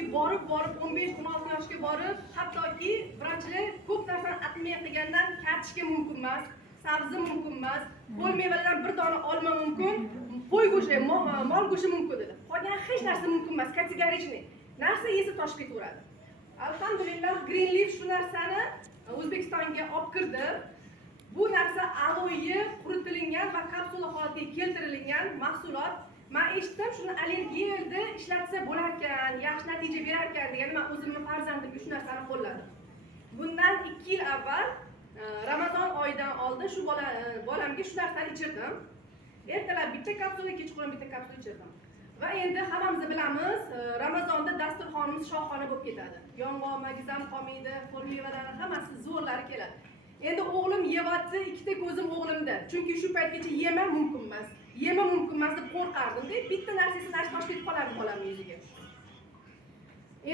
hattoki borib 15-16 yoshga borib, hattoki vrachlar ko'p narsani atmay qilgandan kartishga mumkin emas, sabzi mumkin emas, qo'l mevalardan bir dona olma mumkin, qo'y go'shti, mol go'shti mumkin dedi. Qolgan hech narsa mumkin emas, kategorичный. Narsa yesa toshib ketaveradi. Alhamdulillah Green Leaf shu narsani O'zbekistonga olib kirdi. Bu narsa aloyi quritilgan va kapsula holatiga keltirilgan mahsulot. Men eshitdim, shuni allergiyada ishlatsa bo'lar ekan, yaxshi natija berar ekan degan, men o'zimning farzandimga shu narsani qo'lladim. Bundan 2 yil avval Ramazon oyidan oldin shu bolamga shu narsani ichirdim. Ertalab bitta kapsula, kechqurun bitta kapsula ichirdim. Va endi hammamiz bilamiz, Ramazonda dasturxonimiz shohona bo'lib ketadi. Yong'oq, magizam qolmaydi, qo'l mevalari hammasi zo'rlari keladi. Endi o'g'lim yeyapti, ikkita ko'zim o'g'limda. Chunki shu paytgacha yema mumkin emas. Yema mumkin emas deb qo'rqardim-da. Bitta narsasini toshib ketib qolardi bolamning yuziga.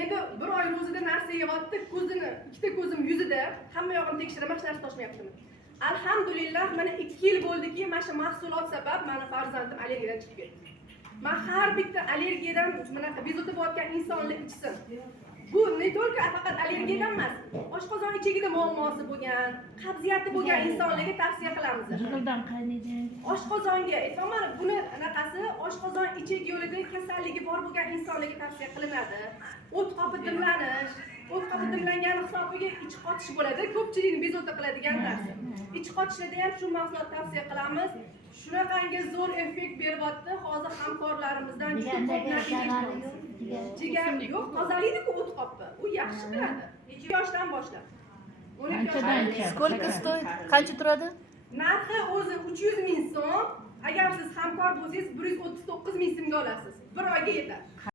Endi bir oy ro'zada narsa yeyapti, ko'zini, ikkita ko'zim yuzida, hamma yog'imni tekshiraman, hech narsa toshmayaptimi. Alhamdulillah, mana 2 yil bo'ldiki, mana shu mahsulot sabab meni farzandim allergiyadan chiqib ketdi. Men har bitta allergiyadan bunaqa bezovta bo'layotgan insonlar ichsin. Bu ne только faqat allergiyadan emas, oshqozon ichagida muammosi bo'lgan, qabziyati bo'lgan insonlarga tavsiya qilamiz. Jig'ildan qaynaydi. Oshqozonga, aytmoqman, buni anaqasi oshqozon ichak yo'lida kasalligi bor bo'lgan insonlarga tavsiya qilinadi. O't qopi dimlanish, o't qopi dimlangan hisobiga ich qotish bo'ladi. Ko'pchilikni bezovta qiladigan narsa. Ich qotishlarda ham shu mahsulot tavsiya qilamiz. Shunaqangi zo'r effekt beryapti. Hozir hamkorlarimizdan juda ko'p natija jigar yo'q, tozalaydi-ku o't qopi. U yaxshi qiladi. 2 yoshdan boshlab. 12 yoshdan. Сколько стоит? Qancha turadi? Narxi o'zi 300 ming so'm. Agar siz hamkor bo'lsangiz 139 ming so'mga olasiz. Bir oyga yetadi.